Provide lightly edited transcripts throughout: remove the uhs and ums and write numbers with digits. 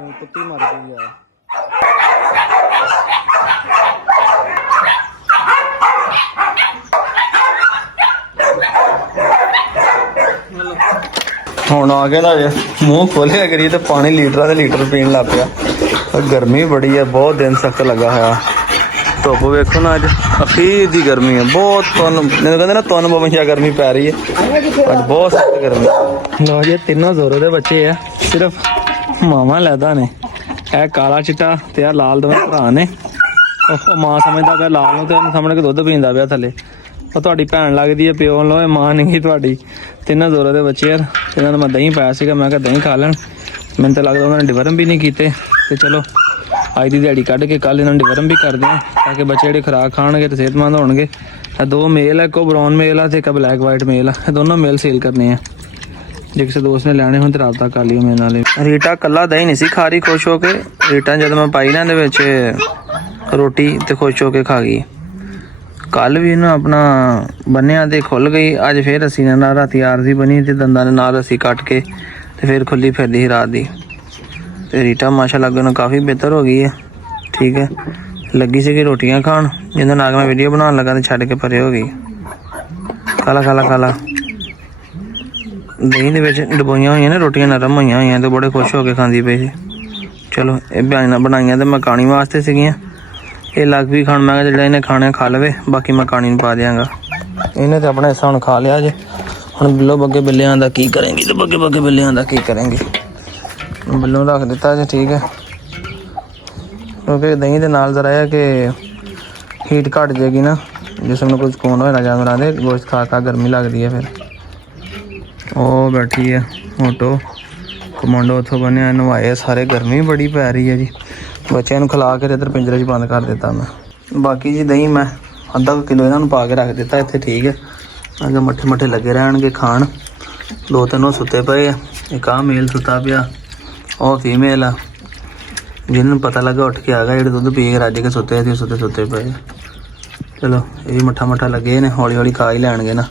ਕੁੱਤੀ ਮਰ ਗਈ ਆ। ਹੁਣ ਆ ਗਿਆ ਨਾ ਜੇ ਮੂੰਹ ਖੋਲਿਆ ਕਰੀ ਤੇ ਪਾਣੀ ਲੀਟਰਾਂ ਦੇ ਲੀਟਰ ਪੀਣ ਲੱਗ ਪਿਆ। ਪਰ ਗਰਮੀ ਬੜੀ ਹੈ, ਬਹੁਤ ਦਿਨ ਸਖਤ ਲੱਗਾ ਹੋਇਆ। ਧੁੱਪ ਵੇਖੋ ਨਾ, ਅੱਜ ਅਖੀਰ ਦੀ ਗਰਮੀ ਹੈ ਬਹੁਤ। ਤੁਹਾਨੂੰ ਕਹਿੰਦੇ ਨਾ ਤੁਹਾਨੂੰ 52 ਗਰਮੀ ਪੈ ਰਹੀ ਹੈ ਅੱਜ, ਬਹੁਤ ਸਖਤ ਗਰਮੀ। ਲੋ ਜੀ ਤਿੰਨੋਂ ਜ਼ੋਰੋ ਦੇ ਬੱਚੇ ਆ, ਸਿਰਫ ਮਾਵਾਂ ਲੈਦਾ ਨੇ। ਇਹ ਕਾਲਾ ਚਿੱਟਾ ਤੇ ਆ ਲਾਲ ਦੋਵੇਂ ਭਰਾ ਨੇ। ਉਹ ਮਾਂ ਸਮਝਦਾ ਪਿਆ ਲਾਲ ਨੂੰ ਤੇ ਉਹਨੂੰ ਸਾਹਮਣੇ ਕੇ ਦੁੱਧ ਪੀਂਦਾ ਪਿਆ ਥੱਲੇ। ਉਹ ਤੁਹਾਡੀ ਭੈਣ ਲੱਗਦੀ ਹੈ ਪਿਓ ਲੋ, ਇਹ ਮਾਂ ਨਹੀਂ ਗਈ ਤੁਹਾਡੀ। ਤਿੰਨਾਂ ਜ਼ੋਰਾਂ ਦੇ ਬੱਚੇ ਯਾਰ। ਇਹਨਾਂ ਨੂੰ ਮੈਂ ਦਹੀਂ ਪਾਇਆ ਸੀਗਾ, ਮੈਂ ਕਿਹਾ ਦਹੀਂ ਖਾ ਲੈਣ। ਮੈਨੂੰ ਤਾਂ ਲੱਗਦਾ ਉਹਨਾਂ ਨੇ ਡਿਵਰਮ ਵੀ ਨਹੀਂ ਕੀਤੇ। ਤੇ ਚਲੋ ਅੱਜ ਦੀ ਦਿਹਾੜੀ ਕੱਢ ਕੇ ਕੱਲ ਇਹਨਾਂ ਨੂੰ ਡਿਵਰਮ ਵੀ ਕਰਦੇ ਹਾਂ, ਤਾਂ ਕਿ ਬੱਚੇ ਜਿਹੜੇ ਖੁਰਾਕ ਖਾਣਗੇ ਤੇ ਸਿਹਤਮੰਦ ਹੋਣਗੇ। ਇਹ ਦੋ ਮੇਲ ਹੈ, ਇੱਕ ਬਰਾਊਨ ਮੇਲ ਆ ਤੇ ਇੱਕ ਬਲੈਕ ਵਾਈਟ ਮੇਲ ਆ। ਇਹ ਦੋਨੋਂ ਮੇਲ ਸੇਲ ਕਰਨੇ ਆ। ਜੇ ਕਿਸੇ ਦੋਸਤ ਨੇ ਲੈਣੇ ਹੋਣ ਤੇ ਰਾਬਤਾ ਕਰ ਲਿਓ ਮੇਰੇ ਨਾਲ। ਰੀਟਾ ਕੱਲਾ ਦਹੀਂ ਨਹੀਂ ਸੀ ਖਾ ਰਹੀ ਖੁਸ਼ ਹੋ ਕੇ। ਰੀਟਾ ਜਦੋਂ ਮੈਂ ਪਾਈ ਨਾ ਇਹਦੇ ਵਿੱਚ ਰੋਟੀ ਤੇ ਖੁਸ਼ ਹੋ ਕੇ ਖਾ ਗਈ। ਕੱਲ ਵੀ ਇਹਨੂੰ ਆਪਣਾ ਬੰਨਿਆ ਤੇ ਖੁੱਲ ਗਈ। ਅੱਜ ਫਿਰ ਅਸੀਂ ਨਾਲ ਰਾਤੀ ਆਰਜ਼ੀ ਬਣੀ ਤੇ ਦੰਦਾਂ ਦੇ ਨਾਲ ਅਸੀਂ ਕੱਟ ਕੇ ਤੇ ਫਿਰ ਖੁੱਲੀ ਫਿਰਦੀ ਸੀ ਰਾਤ ਦੀ। ਤੇ ਰੀਟਾ ਮਾਸ਼ਾਅੱਲਾ ਅੱਗੇ ਨੂੰ ਕਾਫੀ ਬਿਹਤਰ ਹੋ ਗਈ ਹੈ। ਠੀਕ ਹੈ, ਲੱਗੀ ਸੀਗੀ ਰੋਟੀਆਂ ਖਾਣ, ਜਿਹਦੇ ਨਾਲ ਮੈਂ ਵੀਡੀਓ ਬਣਾਉਣ ਲੱਗਾ ਤੇ ਛੱਡ ਕੇ ਪਰੇ ਹੋ ਗਈ। ਖਾਲਾ ਖਾਲਾ ਖਾਲਾ। ਦਹੀਂ ਦੇ ਵਿੱਚ ਡਬੋਈਆਂ ਹੋਈਆਂ ਨੇ ਰੋਟੀਆਂ, ਨਰਮ ਹੋਈਆਂ ਹੋਈਆਂ ਤੇ ਬੜੇ ਖੁਸ਼ ਹੋ ਕੇ ਖਾਂਦੀ ਪਈ ਸੀ। ਚਲੋ ਇਹ ਬਣਾਈਆਂ ਤੇ ਮਕਾਣੀ ਵਾਸਤੇ ਸੀਗੀਆਂ। ਇਹ ਲੱਗ ਵੀ ਖਾਣ, ਮੈਂ ਕਿਹਾ ਜਿਹੜਾ ਇਹਨੇ ਖਾਣਾ ਖਾ ਲਵੇ, ਬਾਕੀ ਮਕਾਣੀ ਨੂੰ ਪਾ ਦਿਆਂਗਾ। ਇਹਨੇ ਤਾਂ ਆਪਣਾ ਹਿੱਸਾ ਹੁਣ ਖਾ ਲਿਆ ਜੇ। ਹੁਣ ਬਿੱਲੋ ਬੱਗੇ ਬਿੱਲਿਆਂ ਦਾ ਕੀ ਕਰਾਂਗੇ ਤੇ ਬੱਗੇ ਬੱਗੇ ਬਿੱਲਿਆਂ ਦਾ ਕੀ ਕਰਾਂਗੇ। ਬਿੱਲੋਂ ਰੱਖ ਦਿੱਤਾ ਜੇ। ਠੀਕ ਹੈ, ਕਿਉਂਕਿ ਦਹੀਂ ਦੇ ਨਾਲ ਜ਼ਰਾ ਹੈ ਕਿ ਹੀਟ ਘੱਟ ਜਾਏਗੀ ਨਾ, ਜਿਸਮ ਨੂੰ ਕੁਝ ਸਕੂਨ ਹੋਏਗਾ ਜਾਨਵਰਾਂ ਦੇ ਗੋਸ਼ਤ ਖਾ ਖਾ ਗਰਮੀ ਲੱਗਦੀ ਹੈ ਫਿਰ। ਉਹ ਬੈਠੀ ਹੈ ਮੋਟੋ ਕਮਾਂਡੋ, ਉੱਥੋਂ ਬਣਿਆ ਨਵਾਏ ਸਾਰੇ। ਗਰਮੀ ਬੜੀ ਪੈ ਰਹੀ ਹੈ ਜੀ। ਬੱਚਿਆਂ ਨੂੰ ਖਿਲਾ ਕੇ ਇੱਧਰ ਪਿੰਜਰੇ 'ਚ ਬੰਦ ਕਰ ਦਿੱਤਾ ਮੈਂ। ਬਾਕੀ ਜੀ ਦਹੀਂ ਮੈਂ ਅੱਧਾ ਕਿਲੋ ਇਹਨਾਂ ਨੂੰ ਪਾ ਕੇ ਰੱਖ ਦਿੱਤਾ ਇੱਥੇ। ਠੀਕ ਹੈ, ਅੱਗੇ ਮੱਠੇ ਮੱਠੇ ਲੱਗੇ ਰਹਿਣਗੇ ਖਾਣ। ਦੋ ਤਿੰਨ ਉਹ ਸੁੱਤੇ ਪਏ ਆ, ਇੱਕ ਆਹ ਮੇਲ ਸੁੱਤਾ ਪਿਆ, ਉਹ ਫੀਮੇਲ ਆ। ਜਿਹਨਾਂ ਨੂੰ ਪਤਾ ਲੱਗਾ ਉੱਠ ਕੇ ਆ ਗਿਆ, ਜਿਹੜੇ ਦੁੱਧ ਪੀ ਕੇ ਰੱਜ ਕੇ ਸੁੱਤੇ ਸੀ ਸੁੱਤੇ ਪਏ। ਚਲੋ ਇਹ ਵੀ ਮੱਠਾ ਮੱਠਾ ਲੱਗੇ ਨੇ, ਹੌਲੀ ਹੌਲੀ ਖਾ ਹੀ ਲੈਣਗੇ ਨਾ।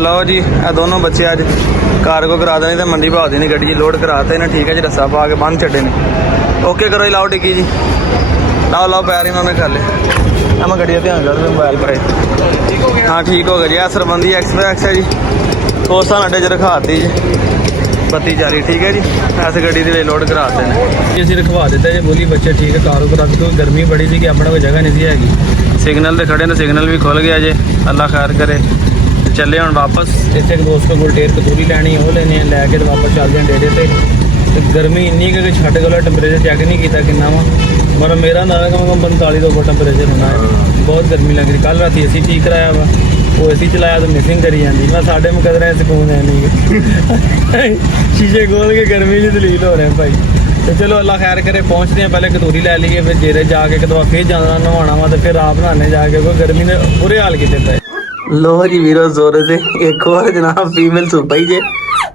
ਲਓ ਜੀ ਇਹ ਦੋਨੋਂ ਬੱਚੇ ਅੱਜ ਕਾਰਗੋ ਕਰਾ ਦੇਣੀ ਤੇ ਮੰਡੀ ਭਾ ਦੇਣੀ ਗੱਡੀ 'ਚ ਲੋਡ ਕਰਾਤੇ ਨੇ। ਠੀਕ ਹੈ ਜੀ, ਰੱਸਾ ਪਾ ਕੇ ਬੰਨ ਛੱਡੇ ਨੇ। ਓਕੇ ਕਰੋ ਜੀ, ਲਾਓ ਟਿੱਕੀ ਜੀ, ਲਾਓ ਪੈਰ ਇਹਨਾਂ ਨੇ ਕਰ ਲਿਆ। ਮੈਂ ਗੱਡੀ ਦਾ ਧਿਆਨ ਰੱਖਦਾ, ਮੋਬਾਈਲ ਪਰੇ। ਹਾਂ ਠੀਕ ਹੋ ਗਿਆ ਜੀ। ਇਹ ਸਰਬੰਦੀ ਐਕਸਪ੍ਰੈਸ ਹੈ ਜੀ, ਉਸ ਤਾਂ ਅੱਡੇ 'ਚ ਰਖਾਤੀ ਜੀ ਬੱਤੀ ਜਾਰੀ। ਠੀਕ ਹੈ ਜੀ, ਇਸ ਗੱਡੀ ਦੇ ਵਿੱਚ ਲੋਡ ਕਰਾਤੇ ਨੇ ਜੀ। ਅਸੀਂ ਰਖਵਾ ਦਿੱਤਾ ਜੀ ਬੋਲੀ ਬੱਚੇ। ਠੀਕ ਹੈ, ਕਾਰਗੋ ਕਰਾ ਕੇ ਗਰਮੀ ਬੜੀ ਸੀ ਕਿ ਆਪਣਾ ਕੋਈ ਜਗ੍ਹਾ ਨਹੀਂ ਸੀ ਹੈਗੀ। ਸਿਗਨਲ ਤੇ ਖੜੇ ਨੇ, ਸਿਗਨਲ ਵੀ ਖੁੱਲ ਗਿਆ ਜੇ, ਅੱਲਾ ਖੈਰ ਕਰੇ। ਚੱਲੇ ਹੁਣ ਵਾਪਸ। ਇੱਥੇ ਇੱਕ ਦੋਸਤ ਕੋਲ ਗੁਲਟੇਰ ਕਤੂਰੀ ਲੈਣੀ, ਉਹ ਲੈਣੇ ਆ, ਲੈ ਕੇ ਤੇ ਵਾਪਸ ਚੱਲਦੇ ਹਾਂ ਡੇਰੇ ਤੇ। ਗਰਮੀ ਇੰਨੀ ਕਿ ਛੱਡ ਕੇ ਟੈਂਪਰੇਚਰ ਚੈੱਕ ਨਹੀਂ ਕੀਤਾ ਕਿੰਨਾ ਵਾ, ਮਤਲਬ ਮੇਰਾ ਅੰਦਾਜ਼ਾ ਕਮ 45 ਤੋਂ ਉੱਪਰ ਟੈਂਪਰੇਚਰ ਹੋਣਾ ਹੈ। ਬਹੁਤ ਗਰਮੀ ਲੱਗ ਰਹੀ। ਕੱਲ੍ਹ ਰਾਤੀ ਏਸੀ ਠੀਕ ਕਰਾਇਆ ਵਾ, ਉਹ ਏਸੀ ਚਲਾਇਆ ਤਾਂ ਮਿਸਿੰਗ ਕਰੀ ਜਾਂਦੀ। ਮੈਂ ਸਾਡੇ ਮੁਕਦਰਿਆਂ ਸਕੂਨ ਹੈ ਨਹੀਂ, ਸ਼ੀਸ਼ੇ ਖੋਲ ਕੇ ਗਰਮੀ 'ਚ ਦਲੀਲ ਹੋ ਰਿਹਾ ਭਾਈ। ਤੇ ਚਲੋ ਅੱਲਾ ਖੈਰ ਕਰੇ, ਪਹੁੰਚਦੇ ਹਾਂ। ਪਹਿਲੇ ਕਤੂਰੀ ਲੈ ਲਈਏ, ਫਿਰ ਡੇਰੇ ਜਾ ਕੇ ਇੱਕ ਦਫਾ ਫਿਰ ਜਾਣਾ ਨਹਾਉਣਾ ਵਾ, ਤੇ ਫਿਰ ਆਪ ਨਹਾਉਣੇ ਜਾ ਕੇ, ਕੋਈ ਗਰਮੀ ਨੇ ਬੁਰੇ ਹਾਲ ਕੀਤੇ ਪਏ। ਲੋ ਜੀ ਵੀਰੋ ਜ਼ੋਰੇ ਦੇ ਇੱਕ ਹੋਰ ਜਨਾਬ ਫੀਮੇਲ ਸੁੱਤਾ ਹੀ ਜੇ।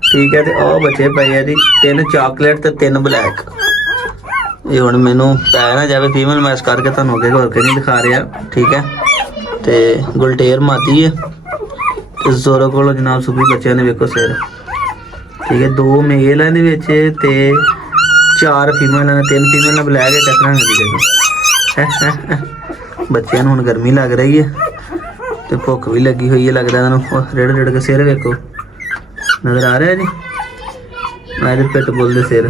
ਠੀਕ ਹੈ, ਤੇ ਉਹ ਬੱਚੇ ਪਏ ਆ ਜੀ, 3 ਚਾਕਲੇਟ ਤੇ 3 ਬਲੈਕ। ਇਹ ਹੁਣ ਮੈਨੂੰ ਪੈ ਨਾ ਜਾਵੇ ਫੀਮੇਲ, ਮੈਂ ਇਸ ਕਰਕੇ ਤੁਹਾਨੂੰ ਅੱਗੇ ਹੋਰ ਕੇ ਨਹੀਂ ਦਿਖਾ ਰਿਹਾ। ਠੀਕ ਹੈ, ਤੇ ਗੁਲਟੇਰ ਮਾਦੀ ਹੈ ਤੇ ਜ਼ੋਰੋ ਕੋਲੋਂ ਜਨਾਬ ਸੁਪੀ ਬੱਚਿਆਂ ਨੇ ਵੇਖੋ ਸਿਰ। ਠੀਕ ਹੈ, 2 ਮੇਲ ਆ ਇਹਦੇ ਵਿੱਚ ਤੇ 4 ਫੀਮੇਲ ਨੇ, 3 ਫੀਮੇਲ ਨਾਲ ਬਲੈਕ ਹੈ। ਟੱਕਰਾਂ ਬੱਚਿਆਂ ਨੂੰ ਹੁਣ ਗਰਮੀ ਲੱਗ ਰਹੀ ਹੈ ਤੇ ਭੁੱਖ ਵੀ ਲੱਗੀ ਹੋਈ ਹੈ ਲੱਗਦਾ ਇਹਨਾਂ ਨੂੰ। ਰੇੜ ਕੇ ਸਿਰ ਵੇਖੋ, ਨਜ਼ਰ ਆ ਰਿਹਾ ਜੀ, ਇਹਦੇ ਪਿੱਟ ਬੁੱਲ ਦੇ ਸਿਰ।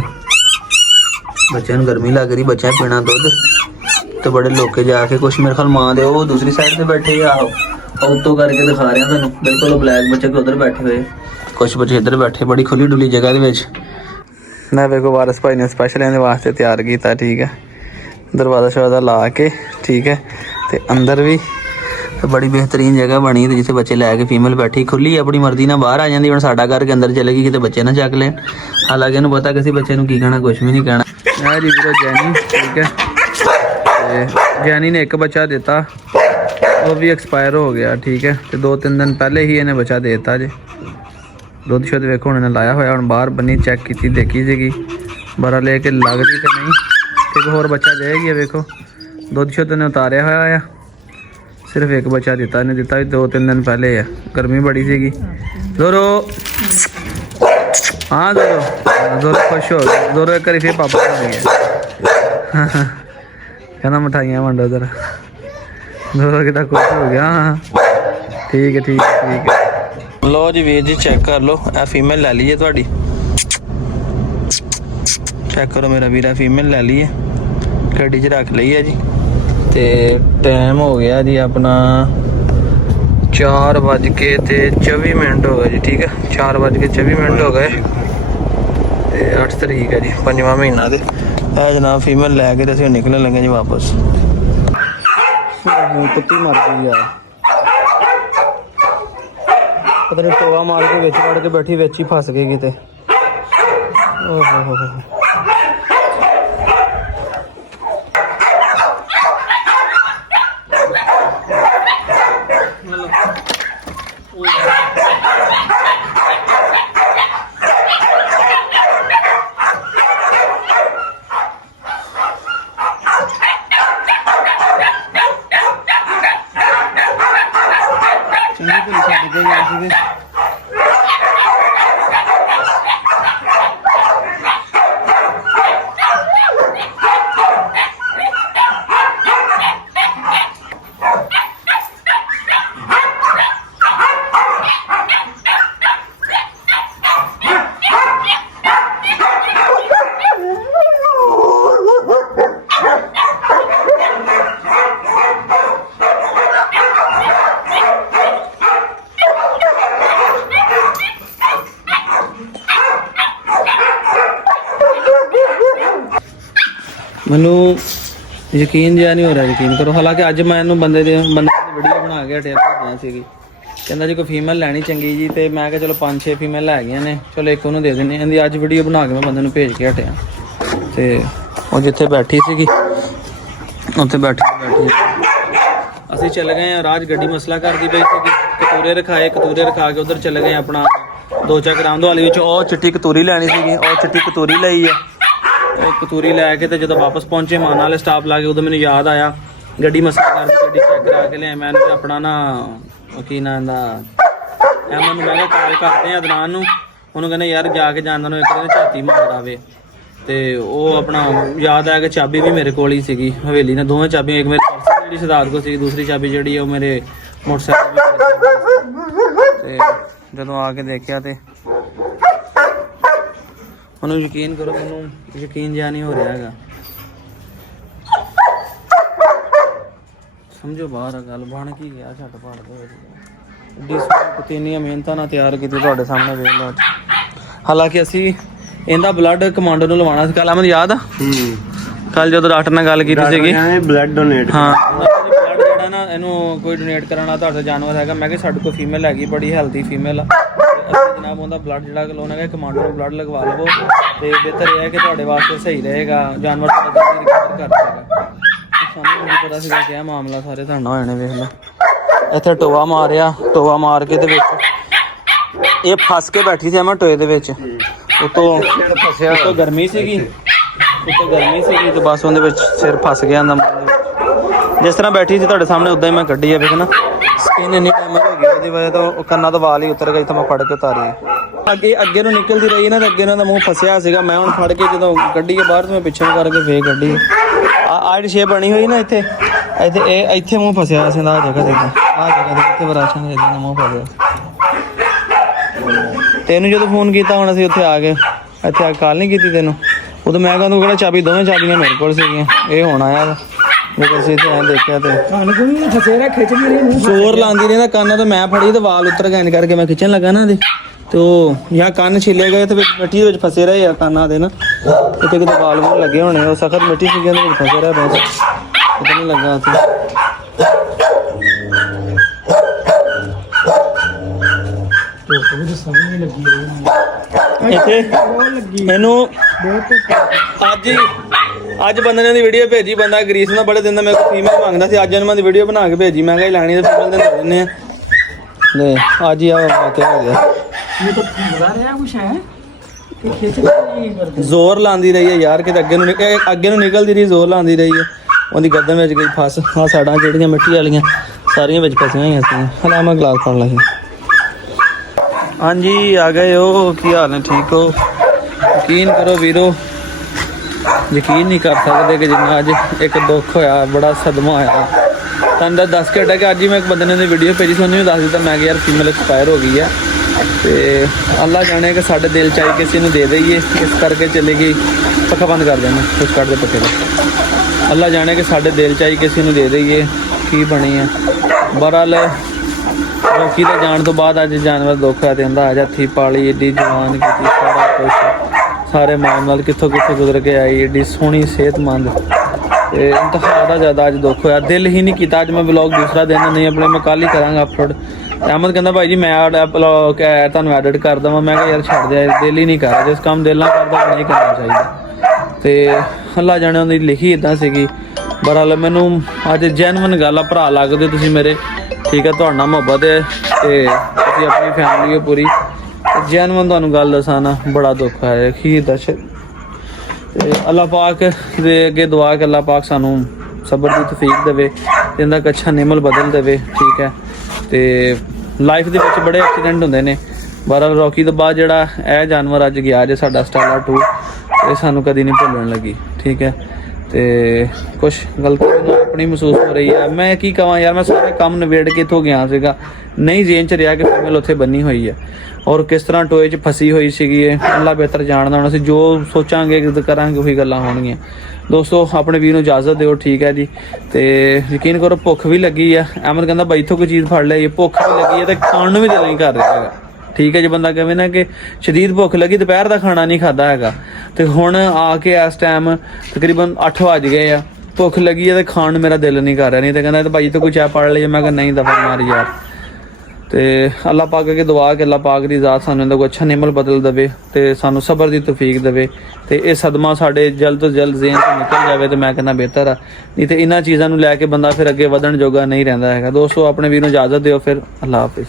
ਬੱਚਿਆਂ ਨੂੰ ਗਰਮੀ ਲੱਗ ਰਹੀ, ਬੱਚਿਆਂ ਪੀਣਾ ਦੁੱਧ ਤੇ ਬੜੇ ਲੋਕੇ ਜਾ ਕੇ ਕੁਛ ਮੇਰੇ ਖਿਆਲ ਮਾਂ ਦੇ ਉਹ ਦੂਸਰੀ ਸਾਈਡ ਤੇ ਬੈਠੇ ਆ। ਉੱਤੋਂ ਕਰਕੇ ਦਿਖਾ ਰਿਹਾ ਤੁਹਾਨੂੰ ਬਿਲਕੁਲ। ਬਲੈਕ ਬੱਚੇ ਕਿ ਉੱਧਰ ਬੈਠੇ ਹੋਏ, ਕੁਛ ਬੱਚੇ ਇੱਧਰ ਬੈਠੇ, ਬੜੀ ਖੁੱਲੀ ਡੁੱਲੀ ਜਗ੍ਹਾ ਦੇ ਵਿੱਚ। ਮੈਂ ਵੇਖੋ ਵਾਰਸ ਭਾਈ ਨੇ ਸਪੈਸ਼ਲ ਇਹਦੇ ਵਾਸਤੇ ਤਿਆਰ ਕੀਤਾ। ਠੀਕ ਹੈ, ਦਰਵਾਜ਼ਾ ਸ਼ਰਵਾਜ਼ਾ ਲਾ ਕੇ। ਠੀਕ ਹੈ, ਤੇ ਅੰਦਰ ਵੀ ਬੜੀ ਬਿਹਤਰੀਨ ਜਗ੍ਹਾ ਬਣੀ ਤੇ ਜਿੱਥੇ ਬੱਚੇ ਲੈ ਕੇ ਫੀਮੇਲ ਬੈਠੀ ਖੁੱਲੀ ਆਪਣੀ ਮਰਜ਼ੀ ਨਾਲ ਬਾਹਰ ਆ ਜਾਂਦੀ। ਹੁਣ ਸਾਡਾ ਕਰਕੇ ਅੰਦਰ ਚਲੇਗੀ, ਕਿਤੇ ਬੱਚੇ ਨਾ ਚੱਕ ਲੈਣ। ਹਾਲਾਂਕਿ ਇਹਨੂੰ ਪਤਾ ਕਿਸੇ ਬੱਚੇ ਨੂੰ ਕੀ ਕਹਿਣਾ, ਕੁਛ ਵੀ ਨਹੀਂ ਕਹਿਣਾ। ਇਹ ਜੀ ਵੀਰੋ ਜੈਨੀ। ਠੀਕ ਹੈ, ਤੇ ਜੈਨੀ ਨੇ ਇੱਕ ਬੱਚਾ ਦਿੱਤਾ, ਉਹ ਵੀ ਐਕਸਪਾਇਰ ਹੋ ਗਿਆ। ਠੀਕ ਹੈ, ਤੇ 2-3 ਦਿਨ ਪਹਿਲੇ ਹੀ ਇਹਨੇ ਬੱਚਾ ਦੇ ਦਿੱਤਾ ਜੇ। ਦੁੱਧ ਸ਼ੁੱਧ ਵੇਖੋ ਹੁਣ ਇਹਨੇ ਲਾਇਆ ਹੋਇਆ। ਹੁਣ ਬਾਹਰ ਬੰਨੀ ਚੈੱਕ ਕੀਤੀ, ਦੇਖੀ ਸੀਗੀ ਬੜਾ ਲੈ ਕੇ ਲੱਗਦੀ ਤੇ ਨਹੀਂ, ਇੱਕ ਹੋਰ ਬੱਚਾ ਦੇਗੀ। ਵੇਖੋ ਦੁੱਧ ਸ਼ੁੱਧ ਨੇ ਉਤਾਰਿਆ ਹੋਇਆ ਆ। ਸਿਰਫ ਇੱਕ ਬੱਚਾ ਦਿੱਤਾ ਇਹਨੇ, ਦਿੱਤਾ ਵੀ 2-3 ਦਿਨ ਪਹਿਲੇ ਆ। ਗਰਮੀ ਬੜੀ ਸੀਗੀ। ਜ਼ੋਰੋ ਹਾਂ, ਜ਼ੋਰੋ ਖੁਸ਼ ਹੋ ਗਿਆ। ਜ਼ੋਰੋ ਇੱਕ ਵਾਰੀ ਫਿਰ ਪਾਪਾ ਹੋ ਗਿਆ। ਕਹਿੰਦਾ ਮਿਠਾਈਆਂ ਵੰਡੋ ਜ਼ਰਾ। ਜ਼ੋਰੋ ਕਿੱਡਾ ਖੁਸ਼ ਹੋ ਗਿਆ। ਠੀਕ ਹੈ, ਠੀਕ ਹੈ, ਠੀਕ ਹੈ। ਲਓ ਜੀ ਵੀਰ ਜੀ, ਚੈੱਕ ਕਰ ਲਓ। ਇਹ ਫੀਮੇਲ ਲੈ ਲਈ ਹੈ ਤੁਹਾਡੀ। ਚੈੱਕ ਕਰੋ ਮੇਰਾ ਵੀਰ, ਇਹ ਫੀਮੇਲ ਲੈ ਲਈ ਹੈ, ਗੱਡੀ 'ਚ ਰੱਖ ਲਈ ਹੈ ਜੀ। ਤੇ ਟਾਈਮ ਹੋ ਗਿਆ ਜੀ ਆਪਣਾ 4:24 ਹੋ ਗਏ ਜੀ। ਠੀਕ ਹੈ, 4:24 ਹੋ ਗਏ ਤੇ 8 ਤਰੀਕ ਹੈ ਜੀ, 5ਵਾਂ ਮਹੀਨਾ। ਤੇ ਇਹ ਜਨਾਬ ਫੀਮੇਲ ਲੈ ਕੇ ਤੇ ਅਸੀਂ ਨਿਕਲਣ ਲੱਗੇ ਜੀ ਵਾਪਸ। ਕੁੱਤੀ ਮਰ ਗਈ ਯਾਰ, ਪਤਾ ਨਹੀਂ ਟੋਆ ਮਾਰ ਕੇ ਵਿੱਚ ਵੜ ਕੇ ਬੈਠੀ, ਵਿੱਚ ਹੀ ਫਸ ਗਈ ਕਿਤੇ। ਓਹ ਹੋ ਮੈਨੂੰ ਯਕੀਨ ਜਿਹਾ ਨਹੀਂ ਹੋ ਰਿਹਾ। ਯਕੀਨ ਕਰੋ, ਹਾਲਾਂਕਿ ਅੱਜ ਮੈਂ ਇਹਨੂੰ ਬੰਦੇ ਦੀ ਵੀਡੀਓ ਬਣਾ ਕੇ ਹਟਿਆ, ਭੇਜਿਆ ਸੀਗੀ। ਕਹਿੰਦਾ ਜੀ ਕੋਈ ਫੀਮੇਲ ਲੈਣੀ ਚੰਗੀ ਜੀ, ਤੇ ਮੈਂ ਕਿਹਾ ਚਲੋ 5-6 ਫੀਮੇਲ ਲੈ ਗਈਆਂ ਨੇ, ਚਲੋ ਇੱਕ ਉਹਨੂੰ ਦੇ ਦਿੰਦੇ। ਇਹਦੀ ਅੱਜ ਵੀਡੀਓ ਬਣਾ ਕੇ ਮੈਂ ਬੰਦੇ ਨੂੰ ਭੇਜ ਕੇ ਹਟਿਆ। ਤੇ ਉਹ ਜਿੱਥੇ ਬੈਠੀ ਸੀਗੀ ਉੱਥੇ ਬੈਠੀ ਅਸੀਂ ਚਲੇ ਗਏ। ਰਾਜ ਗੱਡੀ ਮਸਲਾ ਕਰਦੀ ਪਈ ਸੀਗੀ। ਕਤੂਰੇ ਰਖਾ ਕੇ ਉਧਰ ਚਲੇ ਗਏ ਆਪਣਾ 2 ਗ੍ਰਾਮ ਦੁਆਲੀ ਵਿੱਚ। ਉਹ ਚਿੱਟੀ ਕਤੂਰੀ ਲੈਣੀ ਸੀਗੀ, ਉਹ ਚਿੱਟੀ ਕਤੂਰੀ ਲਈ ਆ। ਉਹ ਕਤੂਰੀ ਲੈ ਕੇ ਤੇ ਜਦੋਂ ਵਾਪਸ ਪਹੁੰਚੇ ਮਾਨ ਵਾਲੇ ਸਟਾਪ ਲਾ ਕੇ, ਉਦੋਂ ਮੈਨੂੰ ਯਾਦ ਆਇਆ ਗੱਡੀ ਮਸਲਾ ਕਰਕੇ ਗੱਡੀ ਚੈੱਕ ਕਰਾ ਕੇ ਲਿਆ ਮੈਂ। ਤੇ ਆਪਣਾ ਨਾ ਕੀ ਨਾਂ ਦਾ ਮੈਨੂੰ ਮੈਂ ਕਿਹਾ ਕਾਲ ਕਰਦੇ ਆ ਅਦਨਾਨ ਨੂੰ, ਉਹਨੂੰ ਕਹਿੰਦੇ ਯਾਰ ਜਾ ਕੇ ਜਾਂਦਾ ਨੂੰ ਇੱਕ ਦਿਨ ਝਾਤੀ ਮਾਰ ਆਵੇ। ਤੇ ਉਹ ਆਪਣਾ ਯਾਦ ਆਇਆ ਕਿ ਚਾਬੀ ਵੀ ਮੇਰੇ ਕੋਲ ਹੀ ਸੀਗੀ ਹਵੇਲੀ ਨੇ, ਦੋਵੇਂ ਚਾਬੀਆਂ, ਇੱਕ ਮੇਰੇ ਪਰਸ ਜਿਹੜੀ ਸਿਧਾਰਥ ਕੋਲ ਸੀ, ਦੂਸਰੀ ਚਾਬੀ ਜਿਹੜੀ ਉਹ ਮੇਰੇ ਮੋਟਰਸਾਈਕਲ। ਤੇ ਜਦੋਂ ਆ ਕੇ ਦੇਖਿਆ ਤੇ ਉਹਨੂੰ ਯਕੀਨ ਕਰੋ, ਮੈਨੂੰ ਯਕੀਨ ਜਿਹਾ ਨਹੀਂ ਹੋ ਰਿਹਾ ਹੈਗਾ। ਸਮਝੋ ਬਾਹਰ ਗੱਲ ਬਣ ਕੀ ਗਿਆ। ਛੱਟ ਪਾੜ ਦੋ ਕੁੱਤੀ ਇੰਨੀਆਂ ਮਿਹਨਤਾਂ ਨਾਲ ਤਿਆਰ ਕੀਤੀ, ਤੁਹਾਡੇ ਸਾਹਮਣੇ ਵੇਖ ਲਓ। ਹਾਲਾਂਕਿ ਅਸੀਂ ਇਹਦਾ ਬਲੱਡ ਕਮਾਂਡੋ ਨੂੰ ਲਵਾਉਣਾ ਸੀ ਕੱਲ, ਮੈਨੂੰ ਯਾਦ ਆ। ਕੱਲ ਜਦੋਂ ਡਾਕਟਰ ਨਾਲ ਗੱਲ ਕੀਤੀ ਸੀਗੀ, ਬਲੱਡ ਡੋਨੇਟ, ਹਾਂ ਬਲੱਡ ਜਿਹੜਾ ਨਾ ਇਹਨੂੰ ਕੋਈ ਡੋਨੇਟ ਕਰਾਉਣਾ ਤੁਹਾਡਾ ਜਾਨਵਰ ਹੈਗਾ। ਮੈਂ ਕਿਹਾ ਸਾਡੇ ਕੋਲ ਫੀਮੇਲ ਹੈਗੀ, ਬੜੀ ਹੈਲਦੀ ਫੀਮੇਲ ਆ। ਅਸੀਂ ਜਨਾਬ ਉਹਦਾ ਬਲੱਡ ਜਿਹੜਾ ਲਾਉਣਾ ਹੈਗਾ, ਕਮਾਂਡੋ ਨੂੰ ਬਲੱਡ ਲਗਵਾ ਲਵੋ ਤੇ ਬਿਹਤਰ ਇਹ ਹੈ ਕਿ ਤੁਹਾਡੇ ਵਾਸਤੇ ਸਹੀ ਰਹੇਗਾ, ਜਾਨਵਰ ਤੁਹਾਡਾ ਜਲਦੀ ਰਿਕਵਰ ਕਰ ਜਾਏਗਾ। ਸਾਨੂੰ ਨਹੀਂ ਪਤਾ ਸੀਗਾ ਕਿ ਇਹ ਮਾਮਲਾ ਸਾਰੇ ਧਰਨਾ ਹੋਏ ਨੇ। ਵੇਖ ਲਓ ਇੱਥੇ ਟੋਆ ਮਾਰਿਆ, ਟੋਆ ਮਾਰ ਕੇ ਤੇ ਵਿੱਚ ਇਹ ਫਸ ਕੇ ਬੈਠੀ ਸੀ ਮੈਂ ਟੋਏ ਦੇ ਵਿੱਚ। ਉਤੋਂ ਗਰਮੀ ਸੀਗੀ ਤੇ ਬਸ ਉਹਦੇ ਵਿੱਚ ਸਿਰ ਫਸ ਗਿਆ ਅੰਦਰ ਮੂੰਹ ਦੇ ਵਿੱਚ। ਜਿਸ ਤਰ੍ਹਾਂ ਬੈਠੀ ਸੀ ਤੁਹਾਡੇ ਸਾਹਮਣੇ ਉਦਾਂ ਹੀ ਮੈਂ ਕੱਢੀ ਆ। ਵੇਖ ਨਾ ਸਕਿਨ ਇੰਨੀ ਡੈਮੇਜ ਹੋ ਗਈ ਉਹਦੀ ਵਜ੍ਹਾ ਤੋਂ, ਕੰਨਾਂ ਤੋਂ ਵਾਲ ਹੀ ਉਤਰ ਗਏ ਤਾਂ ਮੈਂ ਫੜ ਕੇ ਉਤਾਰੀ। ਅੱਗੇ ਨੂੰ ਨਿਕਲਦੀ ਰਹੀ ਨਾ, ਤੇ ਅੱਗੇ ਉਹਨਾਂ ਦਾ ਮੂੰਹ ਫਸਿਆ ਸੀਗਾ। ਮੈਂ ਹੁਣ ਫੜ ਕੇ ਜਦੋਂ ਕੱਢੀ ਹੈ ਬਾਹਰ, ਤੇ ਮੈਂ ਪਿੱਛੇ ਨੂੰ ਕਰਕੇ ਫੇਰ ਕੱਢੀ। ਆਹ ਜਿਹੜੀ ਸ਼ੇਪ ਬਣੀ ਹੋਈ ਨਾ ਇੱਥੇ ਇੱਥੇ ਮੂੰਹ ਫਸਿਆ ਸੀ। ਆਹ ਜਗ੍ਹਾ ਤੇ ਇੱਥੇ ਬਰਾਸ਼ਾਂ ਦੇ ਇਦਾਂ ਮੂੰਹ ਫਸਿਆ। ਤੈਨੂੰ ਜਦੋਂ ਫੋਨ ਕੀਤਾ ਹੁਣ ਅਸੀਂ ਉੱਥੇ ਆ ਗਏ, ਇੱਥੇ ਆ ਕਾਲ ਨਹੀਂ ਕੀਤੀ ਤੈਨੂੰ। ਉਦੋਂ ਮੈਂ ਕਹਿੰਦਾ ਕਿਹੜਾ ਚਾਬੀ, ਦੋਵੇਂ ਚਾਬੀਆਂ ਮੇਰੇ ਕੋਲ ਸੀਗੀਆਂ। ਇਹ ਹੁਣ ਆਇਆ ਜਦੋਂ ਅਸੀਂ ਇੱਥੇ ਐਂ ਦੇਖਿਆ ਤੇ ਜ਼ੋਰ ਲਾਉਂਦੀ ਰਹੀ ਨਾ ਕੰਨਾਂ ਤੋਂ। ਮੈਂ ਫੜੀ ਤੇ ਵਾਲ ਉੱਤਰ ਗਏ ਕਰਕੇ ਮੈਂ ਖਿੱਚਣ ਲੱਗਾ ਨਾ ਤੇ ਉਹ ਜਾਂ ਕੰਨ ਛਿੱਲੇ ਗਏ ਤੇ ਮਿੱਟੀ ਦੇ ਵਿੱਚ ਫਸੇ ਰਹੇ ਆ ਕੰਨਾਂ ਦੇ ਨਾ। ਕਿਤੇ ਕਿਤੇ ਵਾਲ ਵੂਲ ਲੱਗੇ ਹੋਣੇ, ਉਹ ਸਖਤ ਮਿੱਟੀ ਸੀਗੀ ਉਹਦੇ ਵਿੱਚ ਫਸੇ ਰਿਹਾ ਬੈਠ, ਪਤਾ ਨਹੀਂ ਲੱਗਾ ਉੱਥੇ। ਇੱਥੇ ਇਹਨੂੰ ਅੱਜ ਬੰਦੇ ਨੇ ਦੀ ਵੀਡੀਓ ਭੇਜੀ, ਬੰਦਾ ਗਰੀਸ ਨਾਲ ਬੜੇ ਦਿਨ ਦਾ ਮੇਰੇ ਕੋਲ ਫੀਮੇਲ ਮੰਗਦਾ ਸੀ। ਅੱਜ ਉਹਨੇ ਦੀ ਵੀਡੀਓ ਬਣਾ ਕੇ ਭੇਜੀ, ਮੈਂ ਕਿਹਾ ਲੈਣੀ ਤੇ ਫੀਮੇਲ ਦੇ ਦੇ ਦਿੰਦੇ ਆ। ਲੈ ਅੱਜ ਹੀ ਆ ਵਾਕਿਆ ਹੋ ਗਿਆ। ये तो लगा रहा कुछ है कि खींचना नहीं करते। ਜ਼ੋਰ ਲਾਉਂਦੀ ਰਹੀ ਹੈ ਯਾਰ, ਕਿਤੇ ਅੱਗੇ ਨੂੰ ਅੱਗੇ ਨੂੰ ਨਿਕਲਦੀ ਰਹੀ, ਜ਼ੋਰ ਲਾਉਂਦੀ ਰਹੀ ਹੈ। ਉਹਦੀ ਗਰਦਨ ਵਿੱਚ ਗਈ ਫਸ। ਆਹ ਸਾਈਡਾਂ ਜਿਹੜੀਆਂ ਮਿੱਟੀ ਵਾਲੀਆਂ ਸਾਰੀਆਂ ਵਿੱਚ ਫਸੀਆਂ ਹੋਈਆਂ ਸੀ। ਹਲਾ ਮੈਂ ਗਲਾਸ ਫੜ ਲਿਆ ਸੀ। ਹਾਂਜੀ ਆ ਗਏ ਹੋ, ਕੀ ਹਾਲ ਨੇ? ਠੀਕ ਹੋ? ਯਕੀਨ ਕਰੋ ਵੀਰੋ, ਯਕੀਨ ਨਹੀਂ ਕਰ ਸਕਦੇ ਕਿ ਜਿੰਨਾ ਅੱਜ ਇੱਕ ਦੁੱਖ ਹੋਇਆ, ਬੜਾ ਸਦਮਾ ਹੋਇਆ। ਤੁਹਾਨੂੰ ਤਾਂ ਦੱਸ ਕੇ ਹਟਿਆ ਕਿ ਅੱਜ ਹੀ ਮੈਂ ਇੱਕ ਬੰਦੇ ਨੇ ਦੀ ਵੀਡੀਓ ਭੇਜੀ ਸੀ, ਉਹਨੇ ਵੀ ਦੱਸ ਦਿੱਤਾ ਮੈਂ ਕਿ ਯਾਰ ਫੀਮੇਲ ਐਕਸਪਾਇਰ ਹੋ ਗਈ ਹੈ। ਤੇ ਅੱਲਾ ਜਾਣੇ ਕਿ ਸਾਡੇ ਦਿਲ ਚ ਆਈ ਕਿਸੇ ਨੂੰ ਦੇ ਦਈਏ, ਇਸ ਕਰਕੇ ਚਲੀ ਗਈ। ਪੱਖਾ ਬੰਦ ਕਰ ਦੇਣਾ, ਕੁਛ ਕੱਢ ਦੇ ਪੱਖੇ ਦਾ। ਅੱਲਾ ਜਾਣੇ ਕਿ ਸਾਡੇ ਦਿਲ ਚ ਆਈ ਕਿਸੇ ਨੂੰ ਦੇ ਦਈਏ, ਕੀ ਬਣੀ ਹੈ। ਬਹਰਹਾਲ ਰੋਕੀ ਦੇ ਜਾਣ ਤੋਂ ਬਾਅਦ ਅੱਜ ਜਾਨਵਰ ਦੁੱਖ ਹੈ ਤੇ ਹੁੰਦਾ ਆ ਹੱਥੀ ਪਾਲੀ, ਏਡੀ ਜਵਾਨ ਕੀਤੀ, ਸਾਰਾ ਕੁਛ ਸਾਰੇ ਮਾਮ ਨਾਲ ਕਿੱਥੋਂ ਕਿੱਥੋਂ ਗੁਜ਼ਰ ਕੇ ਆਈ, ਏਡੀ ਸੋਹਣੀ ਸਿਹਤਮੰਦ। ਤੇ ਇੰਤਹਾ ਦਾ ਜ਼ਿਆਦਾ ਅੱਜ ਦੁੱਖ ਹੋਇਆ। ਦਿਲ ਹੀ ਨਹੀਂ ਕੀਤਾ ਅੱਜ ਮੈਂ ਵਲੌਗ ਦੂਸਰਾ ਦਿਨ ਨਹੀਂ ਆਪਣੇ, ਮੈਂ ਕੱਲ ਹੀ ਕਰਾਂਗਾ ਅਪਲੋਡ। ਅਹਿਮਦ ਕਹਿੰਦਾ ਭਾਈ ਜੀ ਮੈਂ ਤੁਹਾਨੂੰ ਐਡਿਟ ਕਰ ਦਵਾਂ। ਮੈਂ ਕਿਹਾ ਯਾਰ ਛੱਡ ਦੇ, ਦਿਲ ਹੀ ਨਹੀਂ ਕਰ ਰਿਹਾ। ਜਿਸ ਕੰਮ ਦਿਲ ਨਾਲ ਕਰਦਾ ਨਹੀਂ ਕਰਨਾ ਚਾਹੀਦਾ। ਤੇ ਅੱਲਾ ਜਾਣੇ ਉਹਦੀ ਲਿਖੀ ਇਦਾਂ ਸੀਗੀ। ਬਹਰਹਾਲ ਮੈਨੂੰ ਅੱਜ ਜੈਨੂਇਨ ਗੱਲ ਆ, ਭਰਾ ਲੱਗਦੇ ਤੁਸੀਂ ਮੇਰੇ, ਠੀਕ ਹੈ। ਤੁਹਾਡੇ ਨਾਲ ਮੁਹੱਬਤ ਹੈ ਤੇ ਤੁਸੀਂ ਆਪਣੀ ਫੈਮਿਲੀ ਹੋ ਪੂਰੀ। ਜੈਨੂਇਨ ਤੁਹਾਨੂੰ ਗੱਲ ਦੱਸਾਂ ਨਾ, ਬੜਾ ਦੁੱਖ ਹੈ ਅਖੀਰ ਦਾ। ਤੇ ਅੱਲਾ ਪਾਕ ਦੇ ਅੱਗੇ ਦੁਆ ਕਿ ਅੱਲਾ ਪਾਕ ਸਾਨੂੰ ਸਬਰ ਦੀ ਤੌਫੀਕ ਦੇਵੇ ਤੇ ਇਹਦਾ ਇੱਕ ਅੱਛਾ ਨਿਮਲ ਬਦਲ ਦੇਵੇ, ਠੀਕ ਹੈ। ਤੇ ਲਾਈਫ ਦੇ ਵਿੱਚ ਬੜੇ ਐਕਸੀਡੈਂਟ ਹੁੰਦੇ ਨੇ। ਬਹਰਹਾਲ ਰੌਕੀ ਤੋਂ ਬਾਅਦ ਜਿਹੜਾ ਇਹ ਜਾਨਵਰ ਅੱਜ ਗਿਆ ਜੇ ਸਾਡਾ ਸਟੈਲਾ 2, ਇਹ ਸਾਨੂੰ ਕਦੀ ਨਹੀਂ ਭੁੱਲਣ ਲੱਗੀ, ਠੀਕ ਹੈ। ਤੇ ਕੁਛ ਗਲਤੀ ਮੈਨੂੰ ਆਪਣੀ ਮਹਿਸੂਸ ਹੋ ਰਹੀ ਹੈ। ਮੈਂ ਕੀ ਕਹਾਂ ਯਾਰ, ਮੈਂ ਸਾਰੇ ਕੰਮ ਨਿਬੇੜ ਕੇ ਇੱਥੋਂ ਗਿਆ ਸੀਗਾ, ਨਹੀਂ ਜ਼ੇਨ 'ਚ ਰਿਹਾ ਕਿ ਫੀਮੇਲ ਉੱਥੇ ਬੰਨੀ ਹੋਈ ਹੈ ਔਰ ਕਿਸ ਤਰ੍ਹਾਂ ਟੋਏ 'ਚ ਫਸੀ ਹੋਈ ਸੀਗੀ। ਇਹ ਅੱਲਾ ਬਿਹਤਰ ਜਾਣਦਾ ਹੁਣ। ਅਸੀਂ ਜੋ ਸੋਚਾਂਗੇ ਕਰਾਂਗੇ ਉਹੀ ਗੱਲਾਂ ਹੋਣਗੀਆਂ। ਦੋਸਤੋ ਆਪਣੇ ਵੀਰ ਨੂੰ ਇਜਾਜ਼ਤ ਦਿਓ, ਠੀਕ ਹੈ ਜੀ। ਤੇ ਯਕੀਨ ਕਰੋ ਭੁੱਖ ਵੀ ਲੱਗੀ ਆ। ਅਹਿਮਦ ਕਹਿੰਦਾ ਬਾਈ ਇੱਥੋਂ ਕੋਈ ਚੀਜ਼ ਫੜ ਲਿਆ, ਭੁੱਖ ਵੀ ਲੱਗੀ ਹੈ ਤੇ ਖਾਣ ਨੂੰ ਵੀ ਦਿਲ ਨਹੀਂ ਕਰ ਰਿਹਾ ਹੈਗਾ, ਠੀਕ ਹੈ। ਜੇ ਬੰਦਾ ਕਹੇ ਨਾ ਕਿ ਸ਼ਦੀਦ ਭੁੱਖ ਲੱਗੀ, ਦੁਪਹਿਰ ਦਾ ਖਾਣਾ ਨਹੀਂ ਖਾਦਾ ਹੈਗਾ, ਤੇ ਹੁਣ ਆ ਕੇ ਇਸ ਟਾਈਮ ਤਕਰੀਬਨ 8 ਵੱਜ ਗਏ ਆ, ਭੁੱਖ ਲੱਗੀ ਹੈ ਤੇ ਖਾਣ ਨੂੰ ਮੇਰਾ ਦਿਲ ਨਹੀਂ ਕਰ ਰਿਹਾ। ਨਹੀਂ ਤੇ ਕਹਿੰਦਾ ਭਾਈ ਤੋਂ ਕੋਈ ਚਾਹ ਪੜ ਲਈ। ਮੈਂ ਕਿਹਾ ਨਹੀਂ ਦਫਾ ਮਾਰ ਯਾਰ। ਤੇ ਅੱਲਾ ਪਾਕ ਅੱਗੇ ਦੁਆ ਕਿ ਅੱਲਾ ਪਾਕ ਦੀ ਜ਼ਾਤ ਸਾਨੂੰ ਇਹਦਾ ਕੋਈ ਅੱਛਾ ਨਿਮਲ ਬਦਲ ਦੇਵੇ ਤੇ ਸਾਨੂੰ ਸਬਰ ਦੀ ਤੌਫੀਕ ਦੇਵੇ ਤੇ ਇਹ ਸਦਮਾ ਸਾਡੇ ਜਲਦ ਤੋਂ ਜਲਦ ਜ਼ੇਨ ਤੋਂ ਨਿਕਲ ਜਾਵੇ ਤੇ ਮੈਂ ਕਹਿੰਦਾ ਬਿਹਤਰ ਆ। ਨਹੀਂ ਤੇ ਇਹਨਾਂ ਚੀਜ਼ਾਂ ਨੂੰ ਲੈ ਕੇ ਬੰਦਾ ਫਿਰ ਅੱਗੇ ਵਧਣ ਜੋਗਾ ਨਹੀਂ ਰਹਿੰਦਾ ਹੈਗਾ। ਦੋਸਤੋ ਆਪਣੇ ਵੀਰ ਨੂੰ ਇਜਾਜ਼ਤ ਦਿਓ, ਫਿਰ ਅੱਲਾ ਹਾਫਿਜ਼।